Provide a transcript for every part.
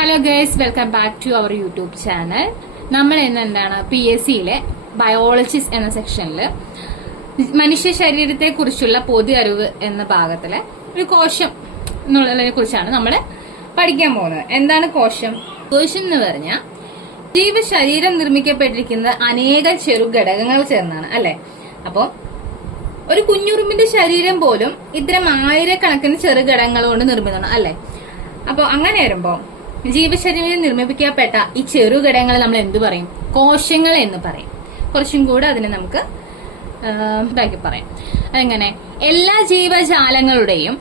Hello guys, welcome back to our YouTube channel. നമ്മൾ ഇന്ന് എന്താണ് PSCയിലെ ബയോളജിസ്റ്റ് എന്ന സെക്ഷനിൽ മനുഷ്യ ശരീരത്തെ കുറിച്ചുള്ള പൊതു അറിവ് എന്ന ഭാഗത്തിലെ ഒരു കോശം എന്നുള്ളതിനെ കുറിച്ചാണ് നമ്മൾ പഠിക്കാൻ പോകുന്നത്. എന്താണ് കോശം? കോശം എന്ന് പറഞ്ഞാൽ ജീവശരീരം നിർമ്മിക്കപ്പെട്ടിരിക്കുന്നത് അനേകം ചെറു ഘടകങ്ങൾ ചേർന്നാണ്, അല്ലെ? അപ്പോ ഒരു കുഞ്ഞുറുമ്പിന്റെ ശരീരം പോലും ഇത്തരം ആയിരക്കണക്കിന് ചെറുഘടകങ്ങൾ കൊണ്ട് നിർമ്മിതമാണ്, അല്ലെ? അപ്പൊ അങ്ങനെ വരുമ്പോ ജീവശരീരം നിർമ്മിക്കപ്പെട്ട ഈ ചെറുഘടകങ്ങൾ നമ്മൾ എന്ത് പറയും? കോശങ്ങൾ എന്ന് പറയും. കുറച്ചും കൂടെ അതിനെ നമുക്ക് ഇതാക്കി പറയാം. അതെങ്ങനെ? എല്ലാ ജീവജാലങ്ങളുടെയും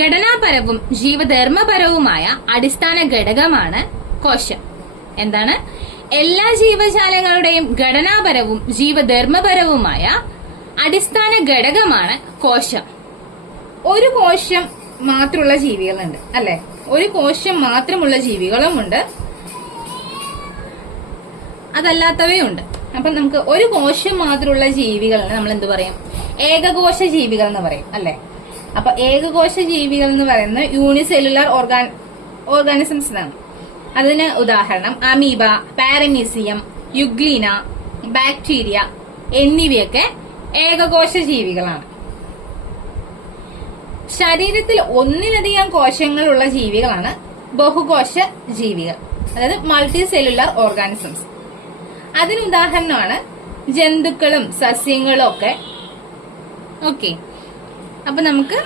ഘടനാപരവും ജീവധർമ്മപരവുമായ അടിസ്ഥാന ഘടകമാണ് കോശം. എന്താണ്? എല്ലാ ജീവജാലങ്ങളുടെയും ഘടനാപരവും ജീവധർമ്മപരവുമായ അടിസ്ഥാന ഘടകമാണ് കോശം. ഒരു കോശം മാത്രമുള്ള ജീവികളുണ്ട്, അല്ലെ? ഒരു കോശം മാത്രമുള്ള ജീവികളുമുണ്ട്, അതല്ലാത്തവയുണ്ട്. അപ്പൊ നമുക്ക് ഒരു കോശം മാത്രമുള്ള ജീവികളെ നമ്മൾ എന്ത് പറയും? ഏകകോശ ജീവികൾ എന്ന് പറയും, അല്ലെ? അപ്പൊ ഏകകോശ ജീവികൾ എന്ന് പറയുന്നത് യൂണിസെല്ലുലാർ ഓർഗാനിസംസ് ആണ്. അതിന് ഉദാഹരണം അമീബ, പാരമീസിയം, യുഗ്ലീന, ബാക്ടീരിയ എന്നിവയൊക്കെ ഏകകോശ ജീവികളാണ്. ശരീരത്തിൽ ഒന്നിലധികം കോശങ്ങളുള്ള ജീവികളാണ് ബഹുകോശ ജീവികൾ, അതായത് മൾട്ടി സെല്ലുലാർ ഓർഗാനിസംസ്. അതിന് ഉദാഹരണമാണ് ജന്തുക്കളും സസ്യങ്ങളും ഒക്കെ. ഓക്കെ, അപ്പൊ നമുക്ക്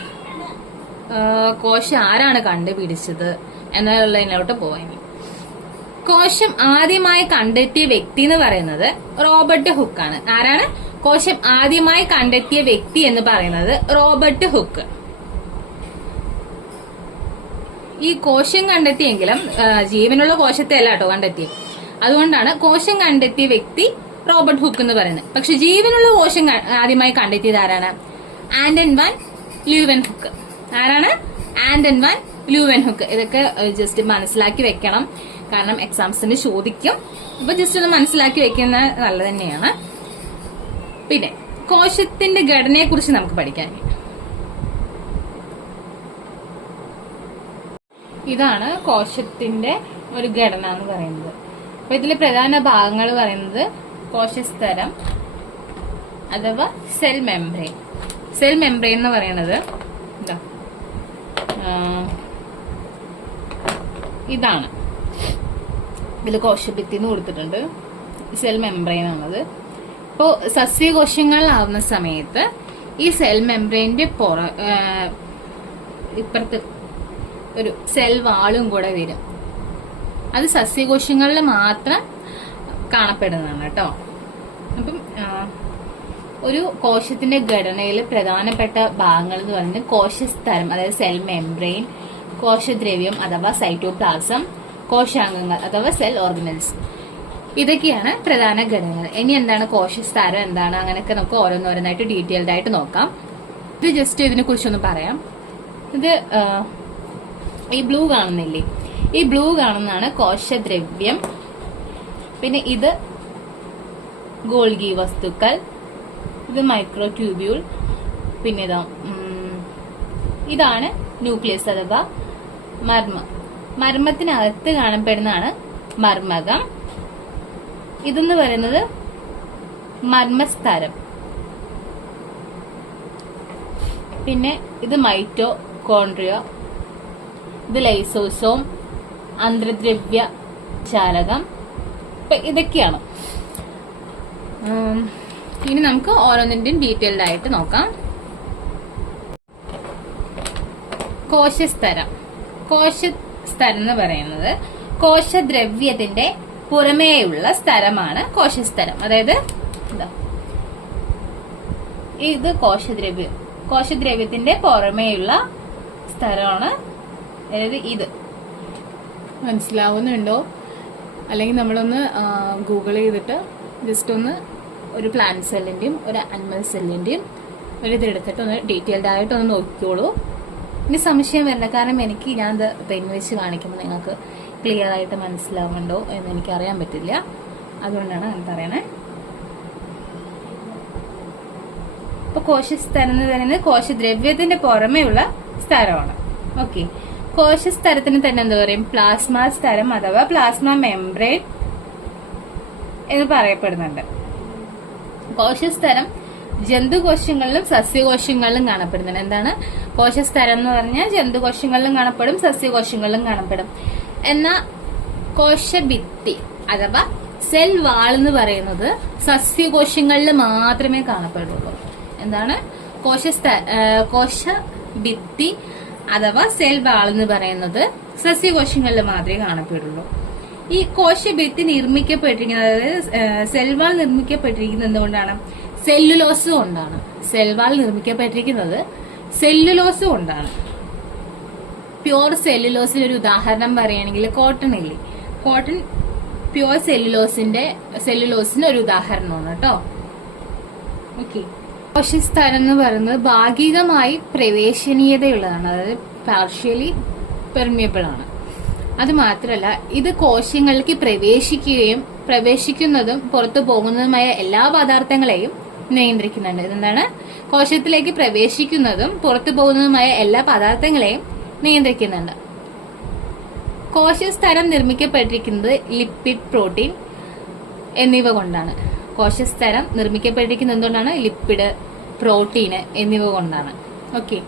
കോശം ആരാണ് കണ്ടുപിടിച്ചത് എന്നുള്ളതിനോട്ട് പോവാൻ. കോശം ആദ്യമായി കണ്ടെത്തിയ വ്യക്തി എന്ന് പറയുന്നത് റോബർട്ട് ഹുക്കാണ്. ആരാണ് കോശം ആദ്യമായി കണ്ടെത്തിയ വ്യക്തി എന്ന് പറയുന്നത്? Robert hook. ഈ കോശം കണ്ടെത്തിയെങ്കിലും ജീവനുള്ള കോശത്തെ അല്ല കേട്ടോ കണ്ടെത്തിയത്. അതുകൊണ്ടാണ് കോശം കണ്ടെത്തിയ വ്യക്തി റോബർട്ട് ഹുക്ക് എന്ന് പറയുന്നത്. പക്ഷെ ജീവനുള്ള കോശം ആദ്യമായി കണ്ടെത്തിയത് ആരാണ്? Anton van Leeuwenhoek. ആരാണ്? Anton van Leeuwenhoek. ഇതൊക്കെ ജസ്റ്റ് മനസ്സിലാക്കി വെക്കണം, കാരണം എക്സാംസിന് ചോദിക്കും. അപ്പൊ ജസ്റ്റ് ഒന്ന് മനസ്സിലാക്കി വെക്കുന്നത് നല്ലത് തന്നെയാണ്. പിന്നെ കോശത്തിന്റെ ഘടനയെ കുറിച്ച് നമുക്ക് പഠിക്കാൻ. ഇതാണ് കോശത്തിന്റെ ഒരു ഘടന എന്ന് പറയുന്നത്. അപ്പൊ ഇതിലെ പ്രധാന ഭാഗങ്ങൾ പറയുന്നത് കോശസ്തരം അഥവാ സെൽ മെംബ്രെയിൻ. സെൽ മെംബ്രെയിൻ എന്ന് പറയുന്നത് ഇതാണ്. ഇതിൽ കോശഭിത്തി എന്ന് കൊടുത്തിട്ടുണ്ട്. സെൽ മെംബ്രെയിൻ ആണത്. ഇപ്പോ സസ്യകോശങ്ങളാവുന്ന സമയത്ത് ഈ സെൽ മെംബ്രെയിന്റെ ഇപ്പുറത്ത് ഒരു സെൽ വാളും കൂടെ വരും. അത് സസ്യകോശങ്ങളിൽ മാത്രം കാണപ്പെടുന്നതാണ് കേട്ടോ. അപ്പം ഒരു കോശത്തിന്റെ ഘടനയിൽ പ്രധാനപ്പെട്ട ഭാഗങ്ങൾ എന്ന് പറയുന്നത് കോശസ്തരം, അതായത് സെൽ മെംബ്രെയിൻ, കോശദ്രവ്യം അഥവാ സൈറ്റോപ്ലാസം, കോശാംഗങ്ങൾ അഥവാ സെൽ ഓർഗനൽസ്. ഇതൊക്കെയാണ് പ്രധാന ഘടകങ്ങൾ. ഇനി എന്താണ് കോശസ്തരം, എന്താണ്, അങ്ങനെയൊക്കെ നമുക്ക് ഓരോന്നോരോന്നായിട്ട് ഡീറ്റെയിൽഡ് ആയിട്ട് നോക്കാം. ഇത് ജസ്റ്റ് ഇതിനെ കുറിച്ചൊന്ന് പറയാം. ഇത് ഈ ബ്ലൂ കാണുന്നില്ലേ? ഈ ബ്ലൂ കാണുന്നതാണ് കോശദ്രവ്യം. പിന്നെ ഇത് ഗോൾഗി വസ്തുക്കൾ, ഇത് മൈക്രോ ട്യൂബ്യൂൾ, പിന്നെ ഇതാണ് ന്യൂക്ലിയസ് അഥവാ മർമ്മം. മർമ്മത്തിനകത്ത് കാണപ്പെടുന്നതാണ് മർമ്മകം. ഇതെന്ന് പറയുന്നത് മർമ്മസ്തരം. പിന്നെ ഇത് മൈറ്റോകോൺട്രിയ, ഇത് ലൈസോസോം, അന്തർദ്രവ്യ ചാലകം. ഇതൊക്കെയാണ്. ഇനി നമുക്ക് ഓരോന്നിന്റെയും ഡീറ്റെയിൽഡ് ആയിട്ട് നോക്കാം. കോശസ്തരം. കോശസ്തരം എന്ന് പറയുന്നത് കോശദ്രവ്യത്തിന്റെ പുറമേയുള്ള സ്ഥലമാണ് കോശസ്തരം. അതായത് ഇത് കോശദ്രവ്യം, കോശദ്രവ്യത്തിന്റെ പുറമേയുള്ള സ്ഥലമാണ്. അതായത് ഇത് മനസ്സിലാവുന്നുണ്ടോ? അല്ലെങ്കിൽ നമ്മളൊന്ന് ഗൂഗിൾ ചെയ്തിട്ട് ജസ്റ്റ് ഒന്ന് ഒരു പ്ലാന്റ് സെല്ലിന്റെയും ഒരു അനിമൽ സെല്ലിന്റെയും ഒരു ഇതെടുത്തിട്ട് ഒന്ന് ഡീറ്റെയിൽഡ് ആയിട്ട് ഒന്ന് നോക്കിക്കോളൂ. ഇനി സംശയം വരില്ല, കാരണം ഞാനത് പെൻ വെച്ച് കാണിക്കുമ്പോൾ നിങ്ങൾക്ക് ക്ലിയർ ആയിട്ട് മനസ്സിലാവുന്നുണ്ടോ എന്ന് എനിക്കറിയാൻ പറ്റില്ല. അതുകൊണ്ടാണ് അങ്ങനെ പറയണേ. ഇപ്പൊ കോശസ്തരം എന്ന് പറയുന്നത് കോശദ്രവ്യത്തിന്റെ പുറമേയുള്ള സ്ഥലമാണ്. ഓക്കെ, കോശസ്തരത്തിന് തന്നെ എന്താ പറയും, പ്ലാസ്മ സ്തരം അഥവാ പ്ലാസ്മ മെംബ്രെയിൻ എന്ന് പറയപ്പെടുന്നുണ്ട്. കോശസ്തരം ജന്തുകോശങ്ങളിലും സസ്യകോശങ്ങളിലും കാണപ്പെടുന്നുണ്ട്. എന്താണ് കോശസ്തരം എന്ന് പറഞ്ഞാൽ? ജന്തുകോശങ്ങളിലും കാണപ്പെടും, സസ്യകോശങ്ങളിലും കാണപ്പെടും. എന്നാൽ കോശഭിത്തി അഥവാ സെൽ വാൾ എന്ന് പറയുന്നത് സസ്യകോശങ്ങളിൽ മാത്രമേ കാണപ്പെടുള്ളൂ. എന്താണ് കോശഭിത്തി അഥവാ സെൽ വാൾ എന്ന് പറയുന്നത് സസ്യകോശങ്ങളിൽ മാത്രമേ കാണപ്പെടുള്ളൂ. ഈ കോശഭിത്തി നിർമ്മിക്കപ്പെട്ടിരിക്കുന്നത്, അതായത് സെൽവാൾ നിർമ്മിക്കപ്പെട്ടിരിക്കുന്നത് എന്തുകൊണ്ടാണ്? സെല്ലുലോസ് കൊണ്ടാണ്. സെൽവാൾ നിർമ്മിക്കപ്പെട്ടിരിക്കുന്നത് സെല്ലുലോസ് കൊണ്ടാണ്. പ്യോർ സെല്ലുലോസിന് ഒരു ഉദാഹരണം പറയുകയാണെങ്കിൽ കോട്ടൺ ഇല്ലേ, കോട്ടൺ പ്യോർ സെല്ലുലോസിന് ഒരു ഉദാഹരണമാണ് കേട്ടോ. ഓക്കെ. കോശസ്തരം എന്ന് പറയുന്നത് ഭാഗികമായി പ്രവേശനീയതയുള്ളതാണ്, അതായത് പാർഷ്യലി പെർമിയബിൾ ആണ്. അത് മാത്രമല്ല, ഇത് കോശങ്ങൾക്ക് പ്രവേശിക്കുന്നതും പുറത്തു പോകുന്നതുമായ എല്ലാ പദാർത്ഥങ്ങളെയും നിയന്ത്രിക്കുന്നുണ്ട്. ഇതെന്താണ്? കോശത്തിലേക്ക് പ്രവേശിക്കുന്നതും പുറത്തു പോകുന്നതുമായ എല്ലാ പദാർത്ഥങ്ങളെയും നിയന്ത്രിക്കുന്നുണ്ട്. കോശസ്തരം നിർമ്മിക്കപ്പെട്ടിരിക്കുന്നത് ലിപ്പിഡ്, പ്രോട്ടീൻ എന്നിവ കൊണ്ടാണ്. കോശസ്തരം നിർമ്മിക്കപ്പെട്ടിരിക്കുന്നത് എന്തുകൊണ്ടാണ്? ലിപ്പിഡ്, പ്രോട്ടീന് എന്നിവ കൊണ്ടാണ്. ഓക്കെ.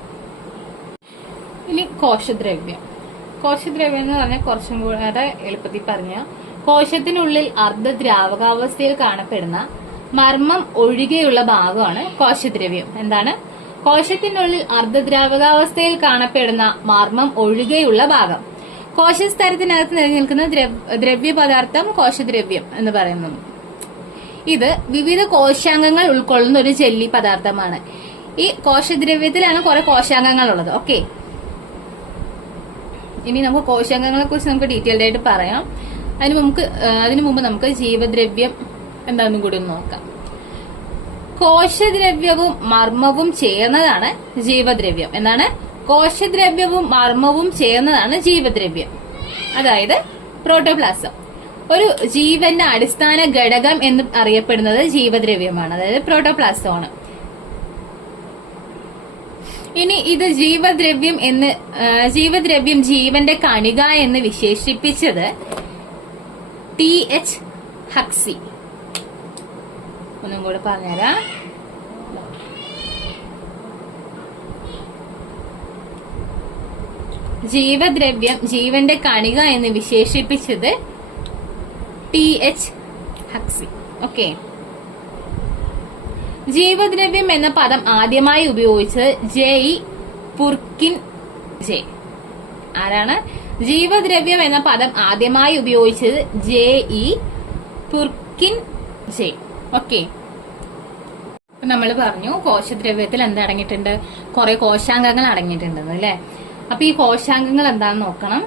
ഇനി കോശദ്രവ്യം. കോശദ്രവ്യം എന്ന് പറഞ്ഞാൽ കുറച്ചും കൂടെ എളുപ്പത്തിൽ പറഞ്ഞ, കോശത്തിനുള്ളിൽ അർദ്ധദ്രാവകാവസ്ഥയിൽ കാണപ്പെടുന്ന മർമ്മം ഒഴികെയുള്ള ഭാഗമാണ് കോശദ്രവ്യം. എന്താണ്? കോശത്തിനുള്ളിൽ അർദ്ധദ്രാവകാവസ്ഥയിൽ കാണപ്പെടുന്ന മർമ്മം ഒഴികെയുള്ള ഭാഗം. കോശസ്തരത്തിനകത്ത് നിലനിൽക്കുന്ന ദ്രവ്യപദാർത്ഥം കോശദ്രവ്യം എന്ന് പറയുന്നു. ഇത് വിവിധ കോശാംഗങ്ങൾ ഉൾക്കൊള്ളുന്ന ഒരു ജെല്ലി പദാർത്ഥമാണ്. ഈ കോശദ്രവ്യത്തിലാണ് കുറെ കോശാംഗങ്ങൾ ഉള്ളത്. ഓക്കെ. ഇനി നമുക്ക് കോശാംഗങ്ങളെ കുറിച്ച് നമുക്ക് ഡീറ്റെയിൽഡ് ആയിട്ട് പറയാം. അതിനു മുമ്പ് നമുക്ക് ജീവദ്രവ്യം എന്താണെന്നും കൂടി ഒന്ന് നോക്കാം. കോശദ്രവ്യവും മർമ്മവും ചേർന്നതാണ് ജീവദ്രവ്യം. എന്താണ്? കോശദ്രവ്യവും മർമ്മവും ചേർന്നതാണ് ജീവദ്രവ്യം, അതായത് പ്രോട്ടോപ്ലാസം. ഒരു ജീവന്റെ അടിസ്ഥാന ഘടകം എന്ന് അറിയപ്പെടുന്നത് ജീവദ്രവ്യമാണ്, അതായത് പ്രോട്ടോപ്ലാസമാണ്. ഇനി ഇത് ജീവദ്രവ്യം ജീവന്റെ കണിക എന്ന് വിശേഷിപ്പിച്ചത് ടി.എച്ച്. ഹക്സി. ഒന്നും കൂടെ പറഞ്ഞുതരാം. ജീവദ്രവ്യം ജീവന്റെ കണിക എന്ന് വിശേഷിപ്പിച്ചത് ടി.എച്ച്. ഹക്സി. ഓക്കെ. ജീവദ്രവ്യം എന്ന പദം ആദ്യമായി ഉപയോഗിച്ചത് ജെ.ഇ. പുർക്കിൻജെ. ആരാണ്? ജീവദ്രവ്യം എന്ന പദം ആദ്യമായി ഉപയോഗിച്ചത് ജെ.ഇ. പുർക്കിൻജെ. ഓക്കെ. നമ്മൾ പറഞ്ഞു കോശദ്രവ്യത്തിൽ എന്തടങ്ങിയിട്ടുണ്ട്? കുറെ കോശാംഗങ്ങൾ അടങ്ങിയിട്ടുണ്ടെന്ന് അല്ലെ. അപ്പൊ ഈ കോശാംഗങ്ങൾ എന്താണെന്ന് നോക്കണം.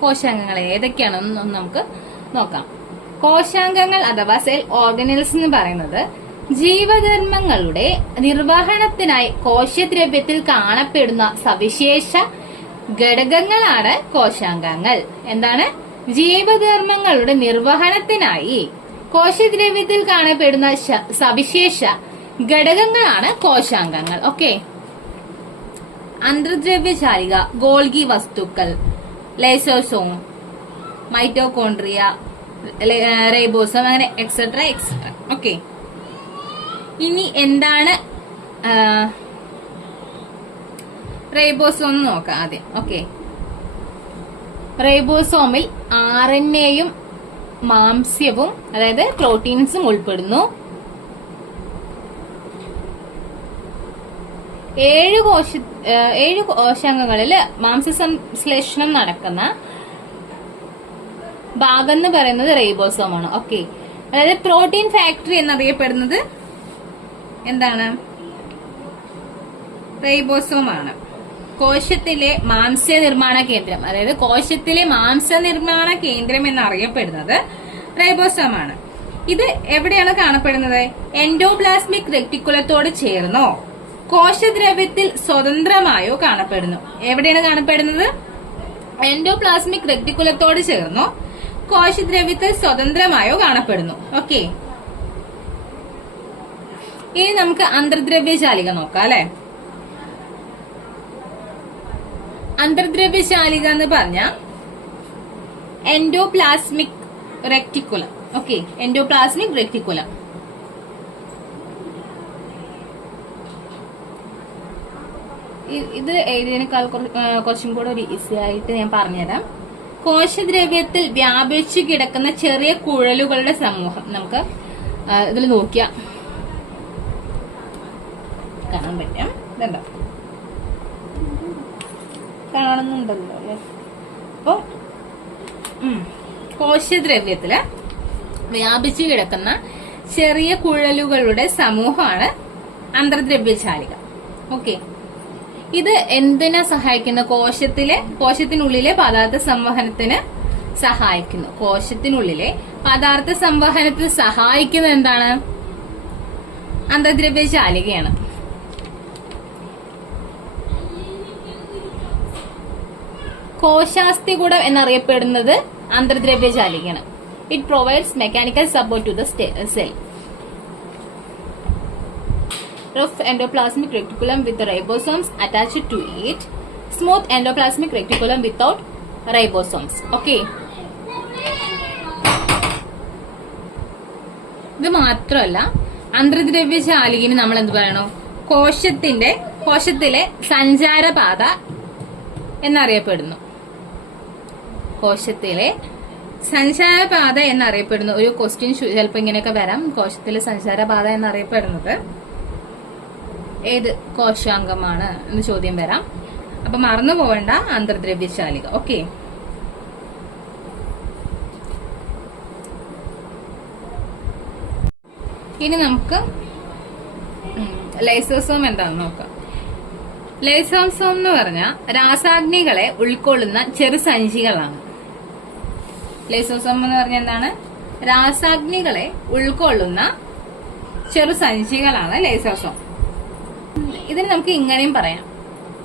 കോശാംഗങ്ങൾ ഏതൊക്കെയാണെന്ന് നമുക്ക് നോക്കാം. കോശാംഗങ്ങൾ അഥവാ സെൽ ഓർഗനൽസ് എന്ന് പറയുന്നത് ജീവധർമ്മങ്ങളുടെ നിർവഹണത്തിനായി കോശദ്രവ്യത്തിൽ കാണപ്പെടുന്ന സവിശേഷ ഘടകങ്ങളാണ് കോശാംഗങ്ങൾ. എന്താണ്? ജീവധർമ്മങ്ങളുടെ നിർവഹണത്തിനായി കോശദ്രവ്യത്തിൽ കാണപ്പെടുന്ന സവിശേഷ ഘടകങ്ങളാണ് കോശാംഗങ്ങൾ. ഓക്കെ. അന്തർദ്രവ്യചാലിക, ഗോൾഗി വസ്തുക്കൾ, ലൈസോസോം, മൈറ്റോകോൺട്രിയ, റൈബോസോം, അങ്ങനെ എക്സെട്ര എക്സെട്ര. ഓക്കെ. ഇനി എന്താണ് റൈബോസോം എന്ന് നോക്കാം ആദ്യം. ഓക്കെ. റൈബോസോമിൽ RNAയും മാംസ്യവും അതായത് പ്രോട്ടീൻസും ഉൾപ്പെടുന്നു. 7 കോശാംഗങ്ങളിൽ മാംസസംശ്ലേഷണം നടക്കുന്ന ഭാഗം എന്ന് പറയുന്നത് റൈബോസോമാണ്. ഓക്കെ. അതായത് പ്രോട്ടീൻ ഫാക്ടറി എന്നറിയപ്പെടുന്നത് എന്താണ്? റൈബോസോമാണ്. കോശത്തിലെ മാംസ്യനിർമ്മാണ കേന്ദ്രം, അതായത് കോശത്തിലെ മാംസനിർമ്മാണ കേന്ദ്രം എന്നറിയപ്പെടുന്നത് റൈബോസോമാണ്. ഇത് എവിടെയാണ് കാണപ്പെടുന്നത്? എൻഡോപ്ലാസ്മിക് റെറ്റിക്കുലത്തോട് ചേർന്നോ കോശദ്രവ്യത്തിൽ സ്വതന്ത്രമായോ കാണപ്പെടുന്നു. എവിടെയാണ് കാണപ്പെടുന്നത്? എൻഡോപ്ലാസ്മിക് റെറ്റിക്കുലത്തോട് ചേർന്നോ കോശദ്രവ്യത്തിൽ സ്വതന്ത്രമായോ കാണപ്പെടുന്നു. ഓക്കെ. ഇനി നമുക്ക് അന്തർദ്രവ്യചാലിക നോക്കാം അല്ലെ. അന്തർദ്രവ്യശാലിക എന്ന് പറഞ്ഞ endoplasmic reticulum. Okay, endoplasmic reticulum. ഇത് എഴുതിയതിനേക്കാൾ കുറച്ചും കൂടെ ഒരു ഈസി ആയിട്ട് ഞാൻ പറഞ്ഞുതരാം. കോശദ്രവ്യത്തിൽ വ്യാപിച്ചു കിടക്കുന്ന ചെറിയ കുഴലുകളുടെ സമൂഹം. നമുക്ക് ഇതിൽ നോക്കിയാ കാണാൻ പറ്റും. ഇതുണ്ടോ, കാണുന്നുണ്ടല്ലോ അല്ലെ? അപ്പൊ കോശദ്രവ്യത്തില് വ്യാപിച്ചു കിടക്കുന്ന ചെറിയ കുഴലുകളുടെ സമൂഹമാണ് അന്തർദ്രവ്യശാലിക. ഓക്കെ, ഇത് എന്തിനാ സഹായിക്കുന്ന? കോശത്തിനുള്ളിലെ പദാർത്ഥ സംവഹനത്തിന് സഹായിക്കുന്നു. കോശത്തിനുള്ളിലെ പദാർത്ഥ സംവഹനത്തിന് സഹായിക്കുന്നത് എന്താണ്? അന്തർദ്രവ്യശാലികയാണ്. കോശാസ്ഥികൂടം എന്നറിയപ്പെടുന്നത് അന്തർദ്രവ്യശാലികയാണ്. It provides mechanical support to the cell. Rough endoplasmic reticulum with the ribosomes attached to it. Smooth endoplasmic reticulum without ribosomes. Okay. ഇത് മാത്രമല്ല, അന്തർദ്രവ്യശാലികന് നമ്മൾ എന്ത് പറയണോ? കോശത്തിലെ സഞ്ചാരപാത എന്നറിയപ്പെടുന്നു. കോശത്തിലെ സഞ്ചാരപാത എന്നറിയപ്പെടുന്നു. ഒരു ക്വസ്റ്റ്യൻ ചിലപ്പോൾ ഇങ്ങനെയൊക്കെ വരാം. കോശത്തിലെ സഞ്ചാരപാത എന്നറിയപ്പെടുന്നത് ഏത് കോശാംഗമാണ് എന്ന് ചോദ്യം വരാം. അപ്പൊ മറന്നു പോവേണ്ട അന്തർദ്രവ്യശാലിക. ഓക്കെ, ഇനി നമുക്ക് ലൈസോസോം എന്താണെന്ന് നോക്കാം. ലൈസോസോം എന്ന് പറഞ്ഞാൽ രാസാഗ്നികളെ ഉൾക്കൊള്ളുന്ന ചെറു സഞ്ചികളാണ്. ലൈസോസോം എന്ന് പറഞ്ഞാൽ എന്താണ്? രാസാഗ്നികളെ ഉൾക്കൊള്ളുന്ന ചെറു സഞ്ചികളാണ് ലൈസോസോം. ഇതിന് നമുക്ക് ഇങ്ങനെയും പറയാം: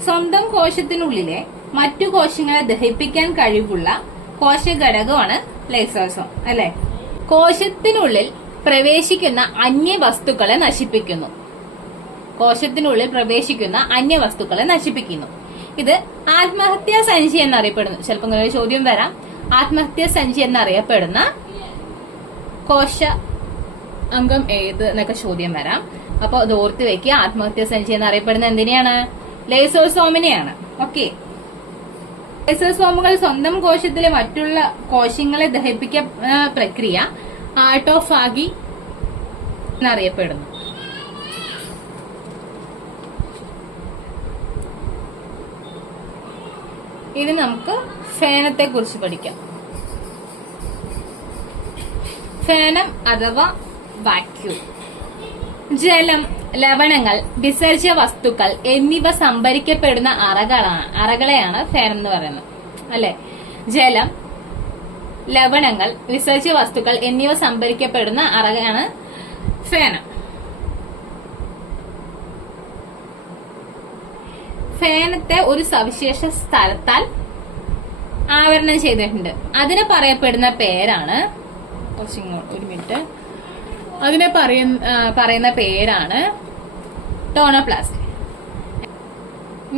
സ്വന്തം കോശത്തിനുള്ളിലെ മറ്റു കോശങ്ങളെ ദഹിപ്പിക്കാൻ കഴിവുള്ള കോശഘടകമാണ് ലൈസോസോം. അല്ലെ? കോശത്തിനുള്ളിൽ പ്രവേശിക്കുന്ന അന്യവസ്തുക്കളെ നശിപ്പിക്കുന്നു. കോശത്തിനുള്ളിൽ പ്രവേശിക്കുന്ന അന്യവസ്തുക്കളെ നശിപ്പിക്കുന്നു. ഇത് ആത്മഹത്യാ സഞ്ചി എന്നറിയപ്പെടുന്നു. ചിലപ്പോൾ ഇങ്ങനെ ഒരു ചോദ്യം വരാം. ആത്മഹത്യാ സഞ്ചി എന്നറിയപ്പെടുന്ന കോശ അംഗം ഏത് എന്നൊക്കെ ചോദ്യം വരാം. അപ്പൊ അത് ഓർത്ത് വെക്കുക. ആത്മഹത്യാ സഞ്ചി എന്നറിയപ്പെടുന്ന എന്തിനെയാണ്? ലൈസോസോമിനെയാണ്. ഓക്കെ, ലൈസോസോമുകൾ സ്വന്തം കോശത്തിലെ മറ്റുള്ള കോശങ്ങളെ ദഹിപ്പിക്കുന്ന പ്രക്രിയ ആട്ടോഫാഗി എന്നറിയപ്പെടുന്നു. ഇനി നമുക്ക് ഫേനത്തെ കുറിച്ച് പഠിക്കാം. ഫേനം അഥവാ വാക്യൂം. ജലം, ലവണങ്ങൾ, വിസർജ്യ വസ്തുക്കൾ എന്നിവ സംഭരിക്കപ്പെടുന്ന അറകളെയാണ് ഫേനം എന്ന് പറയുന്നത്. അല്ലെ? ജലം, ലവണങ്ങൾ, വിസർജ്യ വസ്തുക്കൾ എന്നിവ സംഭരിക്കപ്പെടുന്ന അറയാണ് ഫേനം. ഫേനത്തെ ഒരു സവിശേഷ സ്ഥലത്താൽ ആവരണം ചെയ്തിട്ടുണ്ട്. അതിനെ പറയപ്പെടുന്ന പേരാണ്, ഒരു മിനിറ്റ്, അതിനെ പറയുന്ന പേരാണ് ടോണോപ്ലാസ്റ്റ്.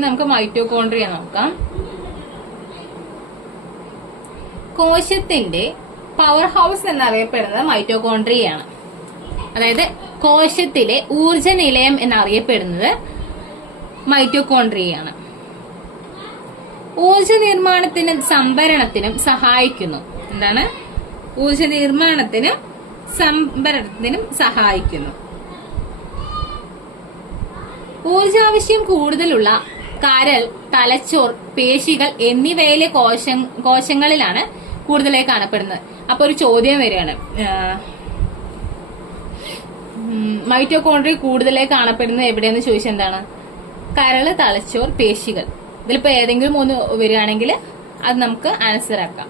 നമുക്ക് മൈറ്റോകോൺട്രിയ നോക്കാം. കോശത്തിന്റെ പവർ ഹൗസ് എന്നറിയപ്പെടുന്നത് മൈറ്റോകോൺട്രിയയാണ്. അതായത് കോശത്തിലെ ഊർജ നിലയം എന്നറിയപ്പെടുന്നത് മൈറ്റോകോൺട്രിയയാണ്. ഊർജ നിർമ്മാണത്തിനും സംഭരണത്തിനും സഹായിക്കുന്നു. എന്താണ്? ഊർജ നിർമ്മാണത്തിനും സംഭരണത്തിനും സഹായിക്കുന്നു. ഊർജാവശ്യം കൂടുതലുള്ള കരൾ, തലച്ചോർ, പേശികൾ എന്നിവയിലെ കോശങ്ങളിലാണ് കൂടുതലായി കാണപ്പെടുന്നത്. അപ്പൊ ഒരു ചോദ്യം വരികയാണ്, മൈറ്റോകോൺട്രിയ കൂടുതലായി കാണപ്പെടുന്നത് എവിടെയെന്ന് ചോദിച്ചാൽ എന്താണ്? കരള്, തലച്ചോർ, പേശികൾ. ഇതിലിപ്പോ ഏതെങ്കിലും ഒന്ന് വരികയാണെങ്കിൽ അത് നമുക്ക് ആൻസർ ആക്കാം.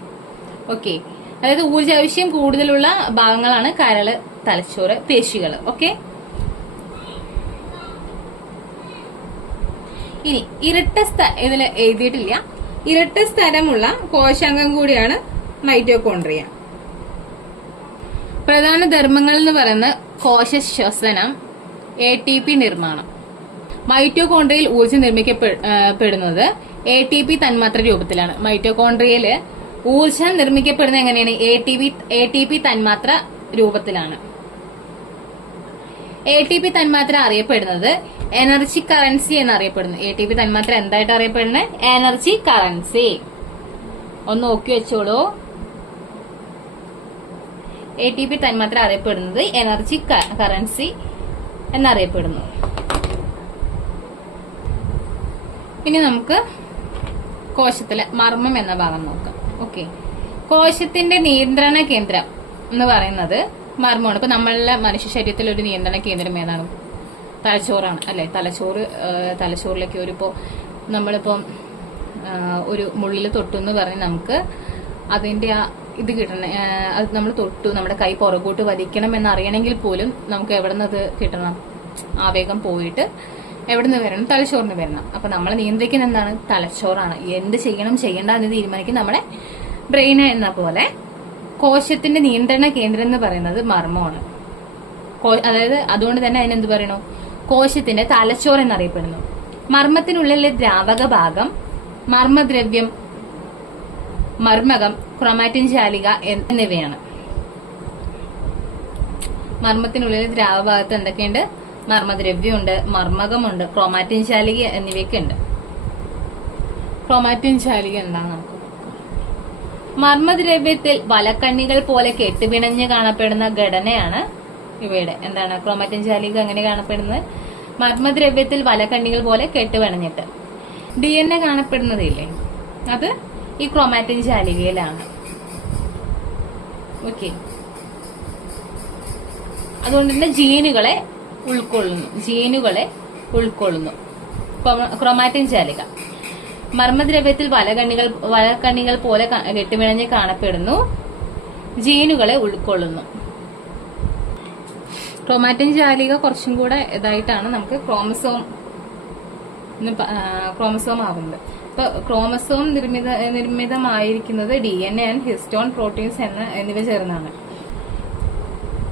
ഓക്കെ, അതായത് ഊർജാവശ്യം കൂടുതലുള്ള ഭാഗങ്ങളാണ് കരള്, തലച്ചോറ്, പേശികൾ. ഓക്കെ, ഇനി ഇതിൽ എഴുതിയിട്ടില്ല. ഇരട്ട സ്ഥലമുള്ള കോശാംഗം കൂടിയാണ് മൈറ്റോകോൺട്രിയ. പ്രധാന ധർമ്മങ്ങൾ എന്ന് പറയുന്നത് കോശ ശ്വസനം, ATP നിർമ്മാണം. മൈറ്റോകോൺട്രിയയിൽ ഊർജ്ജം നിർമ്മിക്കപ്പെടുന്നത് ATP തന്മാത്ര രൂപത്തിലാണ്. മൈറ്റോകോൺട്രിയയില് ഊർജം നിർമ്മിക്കപ്പെടുന്നത് എങ്ങനെയാണ്? ATP തന്മാത്ര രൂപത്തിലാണ്. ATP തന്മാത്ര അറിയപ്പെടുന്നത് എനർജി കറൻസി എന്നറിയപ്പെടുന്നു. ATP തന്മാത്ര എന്തായിട്ട് അറിയപ്പെടുന്നത്? Energy currency. ഒന്ന് നോക്കി വെച്ചോളൂ. ATP തന്മാത്ര അറിയപ്പെടുന്നത് എനർജി കറൻസി എന്നറിയപ്പെടുന്നു. ഇനി നമുക്ക് കോശത്തിലെ മർമ്മം എന്ന ഭാഗം നോക്കാം. ഓക്കെ, കോശത്തിന്റെ നിയന്ത്രണ കേന്ദ്രം എന്ന് പറയുന്നത് മർമ്മമാണ്. ഇപ്പൊ നമ്മളുടെ മനുഷ്യ ശരീരത്തിൽ ഒരു നിയന്ത്രണ കേന്ദ്രം ഏതാണ്? തലച്ചോറാണ് അല്ലെ? തലച്ചോറിലേക്ക് നമ്മളിപ്പോ ഒരു മുള്ളിൽ തൊട്ടു എന്ന് പറഞ്ഞ് നമുക്ക് അതിന്റെ ആ ഇത് കിട്ടണം. അത് നമ്മൾ തൊട്ടു, നമ്മുടെ കൈ പുറകോട്ട് വലിക്കണം എന്നറിയണമെങ്കിൽ പോലും നമുക്ക് എവിടെ നിന്ന് അത് കിട്ടണം? ആവേഗം പോയിട്ട് എവിടെ നിന്ന് വരണം? തലച്ചോറിന് വരണം. അപ്പൊ നമ്മളെ നിയന്ത്രിക്കുന്ന എന്താണ്? തലച്ചോറാണ്. എന്ത് ചെയ്യണം ചെയ്യണ്ട എന്ന് തീരുമാനിക്കും നമ്മുടെ ബ്രെയിന്. എന്ന പോലെ കോശത്തിന്റെ നിയന്ത്രണ കേന്ദ്രം എന്ന് പറയുന്നത് മർമ്മമാണ്. അതായത് അതുകൊണ്ട് തന്നെ അതിനെന്ത് പറയണു? കോശത്തിന്റെ തലച്ചോറ് എന്നറിയപ്പെടുന്നു. മർമ്മത്തിനുള്ളിലെ ദ്രാവക ഭാഗം, മർമ്മദ്രവ്യം, മർമ്മകം, ക്രോമാറ്റിൻ ജാലിക എന്നിവയാണ്. മർമ്മത്തിനുള്ളിലെ ദ്രാവഭാഗത്ത് എന്തൊക്കെയുണ്ട്? മർമ്മദ്രവ്യമുണ്ട്, മർമ്മകമുണ്ട്, ക്രോമാറ്റിൻ ജാലിക എന്നിവയൊക്കെ ഉണ്ട്. ക്രോമാറ്റിൻ ജാലിക എന്താണ് നമുക്ക്? മർമ്മദ്രവ്യത്തിൽ വലക്കണ്ണികൾ പോലെ കെട്ടുപിണഞ്ഞ് കാണപ്പെടുന്ന ഘടനയാണ് ഇവയുടെ എന്താണ്? ക്രോമാറ്റിൻ ജാലിക എങ്ങനെ കാണപ്പെടുന്നത്? മർമ്മദ്രവ്യത്തിൽ വലക്കണ്ണികൾ പോലെ കെട്ടുപിണഞ്ഞിട്ട്. DNA കാണപ്പെടുന്നതില്ലേ, അത് ഈ ക്രോമാറ്റിൻ ജാലികയിലാണ്. ഓക്കെ, അതുകൊണ്ട് തന്നെ ജീനുകളെ ഉൾക്കൊള്ളുന്നു ക്രോമാറ്റിൻ ജാലിക. മർമ്മദ്രവ്യത്തിൽ വലക്കണ്ണികൾ പോലെ കെട്ടുപിണഞ്ഞ് കാണപ്പെടുന്നു, ജീനുകളെ ഉൾക്കൊള്ളുന്നു. ക്രോമാറ്റിൻ ജാലിക കുറച്ചും കൂടെ ഇതായിട്ടാണ് നമുക്ക് ക്രോമസോം ആകുന്നത്. ഇപ്പൊ ക്രോമസോം നിർമ്മിതമായിരിക്കുന്നത് DNA ആൻഡ് ഹിസ്റ്റോൺ പ്രോട്ടീൻസ് എന്നിവ ചേർന്നാണ്.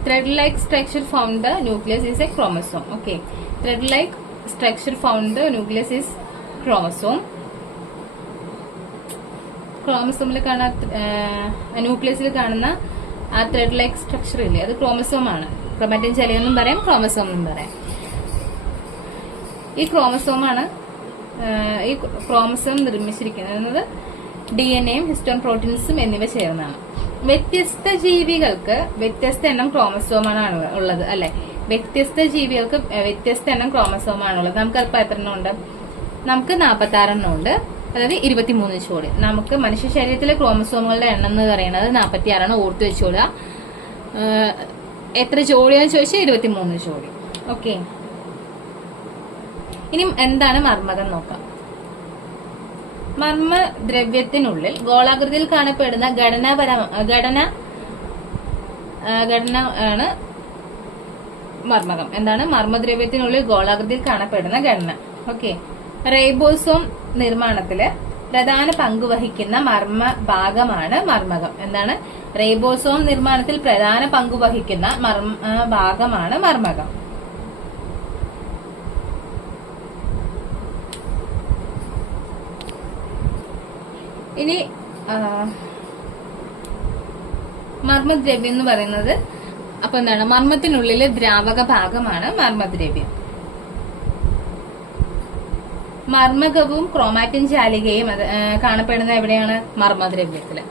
Thread-like structure found the nucleus is a chromosome. Okay, thread-like structure found the nucleus is chromosome. ക്രോമസോമിൽ ന്യൂക്ലിയസിൽ കാണുന്ന ആ ത്രെഡ് ലൈക്ക് സ്ട്രക്ചർ ഇല്ലേ, അത് ക്രോമസോം ആണ്. ക്രോമാറ്റിൻ ജാലിക എന്നും പറയാം, ക്രോമസോം എന്നും പറയാം. ഈ ക്രോമസോം നിർമ്മിച്ചിരിക്കുന്നത് DNAയും ഹിസ്റ്റോൺ പ്രോട്ടീൻസും എന്നിവ ചേർന്നാണ്. വ്യത്യസ്ത ജീവികൾക്ക് വ്യത്യസ്ത എണ്ണം ക്രോമസോമാണ് ഉള്ളത് അല്ലെ? വ്യത്യസ്ത ജീവികൾക്ക് വ്യത്യസ്ത എണ്ണം ക്രോമസോമാണ് ഉള്ളത്. നമുക്ക് അല്പം എത്ര എണ്ണം ഉണ്ട്? നമുക്ക് 46 എണ്ണം ഉണ്ട്, അതായത് 23 ജോഡി. നമുക്ക് മനുഷ്യ ശരീരത്തിലെ ക്രോമസോമുകളുടെ എണ്ണം എന്ന് പറയുന്നത് 46 ആണ്. ഓർത്തു വെച്ചോളുക. എത്ര ജോഡിയാന്ന് ചോദിച്ചാൽ 23 ജോഡി. ഓക്കെ, ഇനി എന്താണ് മർമ്മകം നോക്കാം. മർമ്മദ്രവ്യത്തിനുള്ളിൽ ഗോളാകൃതിയിൽ കാണപ്പെടുന്ന ഘടന ആണ് മർമ്മകം. എന്താണ്? മർമ്മദ്രവ്യത്തിനുള്ളിൽ ഗോളാകൃതിയിൽ കാണപ്പെടുന്ന ഘടന. ഓക്കെ, റൈബോസോം നിർമ്മാണത്തില് പ്രധാന പങ്ക് വഹിക്കുന്ന മർമ്മ ഭാഗമാണ് മർമ്മകം. എന്താണ്? റൈബോസോം നിർമ്മാണത്തിൽ പ്രധാന പങ്ക് വഹിക്കുന്ന ഭാഗമാണ് മർമ്മകം. ഇനി മർമ്മദ്രവ്യം എന്ന് പറയുന്നത് അപ്പൊ എന്താണ്? മർമ്മത്തിനുള്ളിലെ ദ്രാവക ഭാഗമാണ് മർമ്മദ്രവ്യം. മർമ്മകവും ക്രോമാറ്റിൻ ജാലികയും കാണപ്പെടുന്നത് എവിടെയാണ്? മർമ്മദ്രവ്യത്തില്.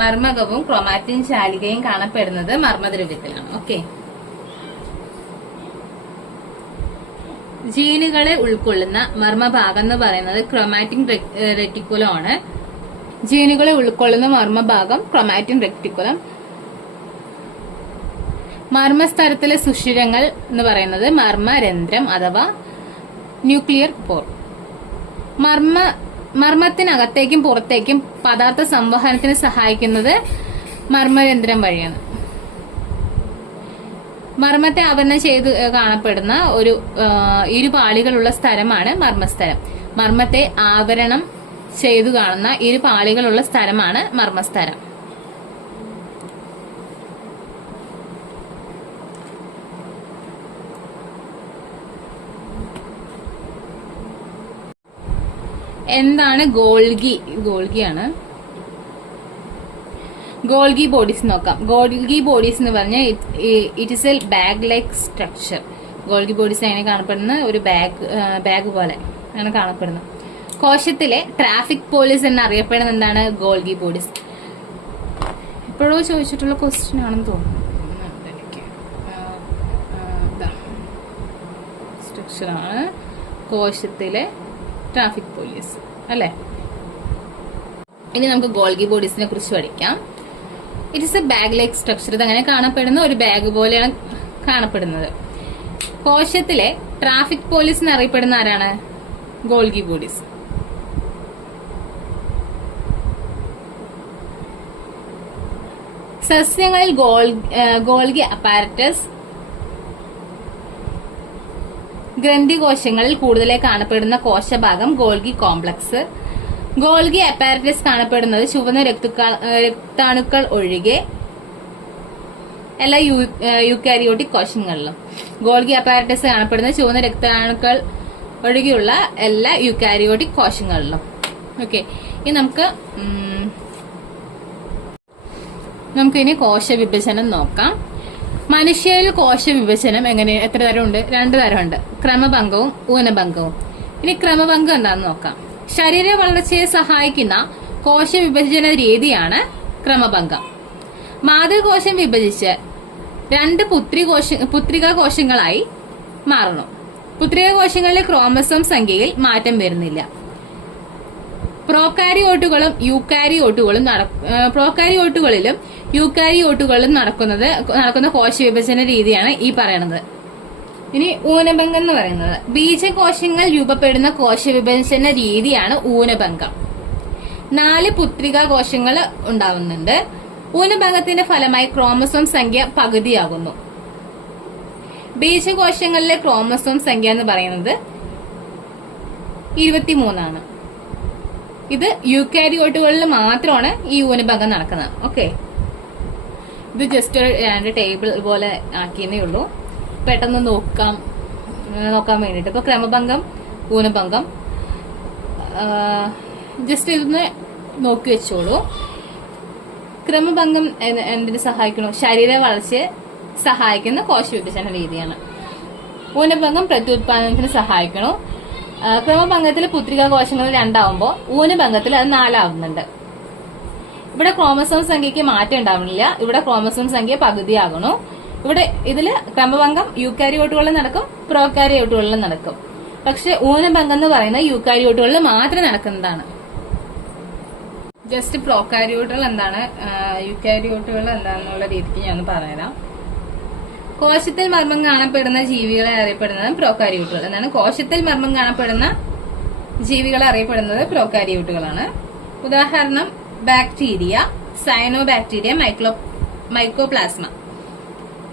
മർമ്മകവും ക്രോമാറ്റിൻ ജാലികയും കാണപ്പെടുന്നത് മർമ്മദ്രവ്യത്തിലാണ്. ഓക്കെ, ജീനുകളെ ഉൾക്കൊള്ളുന്ന മർമ്മഭാഗം എന്ന് പറയുന്നത് ക്രോമാറ്റിൻ റെറ്റിക്കുലം ആണ്. ജീനുകളെ ഉൾക്കൊള്ളുന്ന മർമ്മഭാഗം ക്രോമാറ്റിൻ റെറ്റിക്കുലം. മർമ്മസ്തരത്തിലെ സുഷിരങ്ങൾ എന്ന് പറയുന്നത് മർമ്മരന്ധ്രം അഥവാ ന്യൂക്ലിയർ പോർ. മർമ്മത്തിനകത്തേക്കും പുറത്തേക്കും പദാർത്ഥ സംവഹനത്തിന് സഹായിക്കുന്നത് മർമ്മരന്ധ്രം വഴിയാണ്. മർമ്മത്തെ ആവരണം ചെയ്ത് കാണപ്പെടുന്ന ഒരു ഇരുപാളികളുള്ള സ്ഥലമാണ് മർമ്മസ്ഥലം. മർമ്മത്തെ ആവരണം ചെയ്തു കാണുന്ന ഇരുപാളികളുള്ള സ്ഥലമാണ് മർമ്മസ്ഥലം. എന്താണ് ഗോൾഗിയാണ്. ഗോൾഗി ബോഡീസ് നോക്കാം. ഗോൾഗി ബോഡീസ് എന്ന് പറഞ്ഞാൽ it is A bag like structure. Golgi bodies എങ്ങനെ കാണപ്പെടുന്നത്? ഒരു ബാഗ് പോലെ ആണ് കാണപ്പെടുന്നത്. കോശത്തിലെ ട്രാഫിക് പോലീസ് എന്നറിയപ്പെടുന്നത് എന്താണ്? Golgi bodies. എപ്പോഴോ ചോദിച്ചിട്ടുള്ള ക്വസ്റ്റ്യൻ ആണെന്ന് തോന്നുന്നു. സ്ട്രക്ചറാണ് കോശത്തിലെ ട്രാഫിക് പോലീസ് അല്ലെ. ഇനി നമുക്ക് ഗോൾഗി ബോഡീസിനെ കുറിച്ച് പഠിക്കാം. It is A bag like structure. ഇത് അങ്ങനെ കാണപ്പെടുന്ന ഒരു ബാഗ് പോലെയാണ് കാണപ്പെടുന്നത്. കോശത്തിലെ ട്രാഫിക് പോലീസ് എന്നറിയപ്പെടുന്ന ആരാണ്? Golgi bodies. സസ്യങ്ങളിൽ ഗോൾഗി അപ്പാരറ്റസ്, ഗ്രന്ഥികോശങ്ങളിൽ കൂടുതലായി കാണപ്പെടുന്ന കോശഭാഗം ഗോൾഗി കോംപ്ലക്സ്. ഗോൾഗി അപ്പാരറ്റസ് കാണപ്പെടുന്നത് ചുവന്ന രക്താണുക്കൾ ഒഴികെ എല്ലാ യൂക്കാരിയോട്ടിക് കോശങ്ങളിലും. ഗോൾഗി അപ്പാരറ്റസ് കാണപ്പെടുന്നത് ചുവന്ന രക്താണുക്കൾ ഒഴികെയുള്ള എല്ലാ യൂക്കാരിയോട്ടിക് കോശങ്ങളിലും. ഓക്കെ, ഇനി നമുക്കിനി കോശവിഭജനം നോക്കാം. മനുഷ്യരിൽ കോശവിഭജനം എത്ര തരമുണ്ട്? 2 തരമുണ്ട്, ക്രമഭംഗവും ഊനഭംഗവും. ഇനി ക്രമഭംഗം എന്താണെന്ന് നോക്കാം. ശരീര വളർച്ചയെ സഹായിക്കുന്ന കോശവിഭജന രീതിയാണ് ക്രമഭംഗം. മാതൃകോശം വിഭജിച്ച് 2 പുത്രികാ കോശങ്ങളായി മാറുന്നു. പുത്രികാ കോശങ്ങളിലെ ക്രോമസോം സംഖ്യയിൽ മാറ്റം വരുന്നില്ല. പ്രോകാരിയോട്ടുകളിലും യൂക്കാരിയോട്ടുകളിലും നടക്കുന്ന കോശവിഭജന രീതിയാണ് ഈ പറയുന്നത്. ഇനി ഊനഭംഗം എന്ന് പറയുന്നത് ബീജകോശങ്ങൾ രൂപപ്പെടുന്ന കോശവിഭജന രീതിയാണ് ഊനഭംഗം. 4 പുത്രികാ കോശങ്ങൾ ഉണ്ടാവുന്നുണ്ട്. ഊനഭംഗത്തിന്റെ ഫലമായി ക്രോമസോം സംഖ്യ പകുതിയാകുന്നു. ബീജകോശങ്ങളിലെ ക്രോമസോം സംഖ്യ എന്ന് പറയുന്നത് 23 ആണ്. ഇത് യൂക്കാരിയോട്ടുകളിൽ മാത്രമാണ് ഈ ഊനഭംഗം നടക്കുന്നത്. ഓക്കെ, ഇത് ജസ്റ്റ് ഒരു ടേബിൾ പോലെ ആക്കിയേ ഉള്ളൂ, പെട്ടെന്ന് നോക്കാൻ വേണ്ടിട്ട്. ഇപ്പൊ ക്രമഭംഗം, ഊനഭംഗം ജസ്റ്റ് ഇതൊന്ന് നോക്കി വെച്ചോളൂ. ക്രമഭംഗം എന്തിനു സഹായിക്കണോ? ശരീര വളർച്ചയെ സഹായിക്കുന്ന കോശവിഭജന രീതിയാണ്. ഊനഭംഗം പ്രത്യുത്പാദനത്തിന് സഹായിക്കണോ? ക്രമഭംഗത്തിൽ പുത്രികാ കോശങ്ങൾ 2 ആവുമ്പോൾ ഊനഭംഗത്തിൽ അത് 4 ആവുന്നുണ്ട്. ഇവിടെ ക്രോമസോം സംഖ്യക്ക് മാറ്റം ഉണ്ടാവുന്നില്ല. ഇവിടെ ക്രോമസോം സംഖ്യ പകുതിയാകണു. ഇതില് ക്രമഭംഗം യൂക്കാരിയോട്ടുകളിൽ നടക്കും, പ്രോകാരിയോട്ടുകളിൽ നടക്കും. പക്ഷെ ഊനഭംഗം എന്ന് പറയുന്നത് യൂക്കാരിയോട്ടുകളിൽ മാത്രം നടക്കുന്നതാണ്. ജസ്റ്റ് പ്രോകാരിയോട്ടുകൾ എന്താണ്, യൂക്കാരിയോട്ടുകൾ എന്താണെന്നുള്ള രീതിക്ക് ഞാൻ പറഞ്ഞുതരാം. കോശത്തിൽ മർമ്മം കാണപ്പെടുന്ന ജീവികളെ അറിയപ്പെടുന്നത് പ്രോകാരിയോട്ടുകൾ എന്നാണ്. കോശത്തിൽ മർമ്മം കാണപ്പെടുന്ന ജീവികളെ അറിയപ്പെടുന്നത് പ്രോകാരിയോട്ടുകളാണ്. ഉദാഹരണം ബാക്ടീരിയ, സയനോബാക്ടീരിയ, മൈക്കോപ്ലാസ്മ.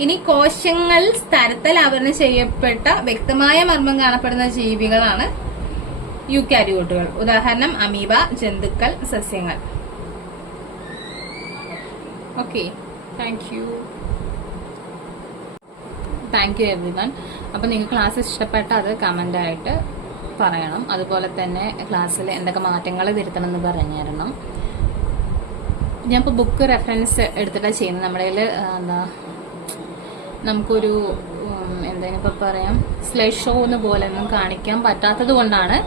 ഇനി കോശങ്ങൾ സ്തരത്താൽ ആവരണം ചെയ്യപ്പെട്ട വ്യക്തമായ മർമ്മം കാണപ്പെടുന്ന ജീവികളാണ് യൂക്കാരിയോട്ടുകൾ. ഉദാഹരണം അമീബ, ജന്തുക്കൾ, സസ്യങ്ങൾ. Okay, thank you everyone. അപ്പൊ നിങ്ങൾക്ക് ക്ലാസ് ഇഷ്ടപ്പെട്ട അത് കമന്റ് ആയിട്ട് പറയണം. അതുപോലെ തന്നെ ക്ലാസ്സിൽ എന്തൊക്കെ മാറ്റങ്ങൾ വരുത്തണം എന്ന് പറഞ്ഞു തരണം. ഞാൻ ഇപ്പോൾ ബുക്ക് റെഫറൻസ് എടുത്തിട്ടാണ് ചെയ്യുന്നത്. നമ്മുടെ നമുക്കൊരു എന്തെങ്കിലും ഇപ്പം പറയാം, സ്ലൈഡ് ഷോ എന്ന് പോലെ ഒന്നും കാണിക്കാൻ പറ്റാത്തത് കൊണ്ടാണ്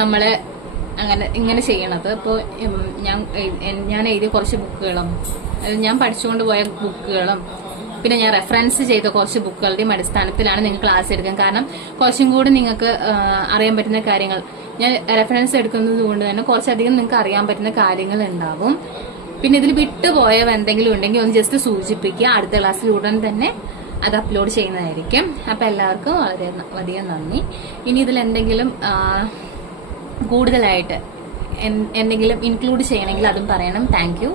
നമ്മൾ ഇങ്ങനെ ചെയ്യണത്. ഇപ്പോൾ ഞാൻ എഴുതിയ കുറച്ച് ബുക്കുകളും ഞാൻ പഠിച്ചുകൊണ്ട് പോയ ബുക്കുകളും പിന്നെ ഞാൻ റെഫറൻസ് ചെയ്ത കുറച്ച് ബുക്കുകളുടെയും അടിസ്ഥാനത്തിലാണ് നിങ്ങൾക്ക് ക്ലാസ് എടുക്കാൻ. കാരണം കുറച്ചും കൂടി നിങ്ങൾക്ക് അറിയാൻ പറ്റുന്ന കാര്യങ്ങൾ, ഞാൻ റെഫറൻസ് എടുക്കുന്നത് കൊണ്ട് തന്നെ കുറച്ചധികം നിങ്ങൾക്ക് അറിയാൻ പറ്റുന്ന കാര്യങ്ങൾ ഉണ്ടാവും. പിന്നെ ഇതിൽ വിട്ടുപോയവ എന്തെങ്കിലും ഉണ്ടെങ്കിൽ ഒന്ന് ജസ്റ്റ് സൂചിപ്പിക്കുക. അടുത്ത ക്ലാസ്സിൽ ഉടൻ തന്നെ അത് അപ്ലോഡ് ചെയ്യുന്നതായിരിക്കും. അപ്പം എല്ലാവർക്കും വളരെ നന്ദി. ഇനി ഇതിൽ എന്തെങ്കിലും കൂടുതലായിട്ട് എന്തെങ്കിലും ഇൻക്ലൂഡ് ചെയ്യണമെങ്കിൽ അതും പറയണം. Thank you.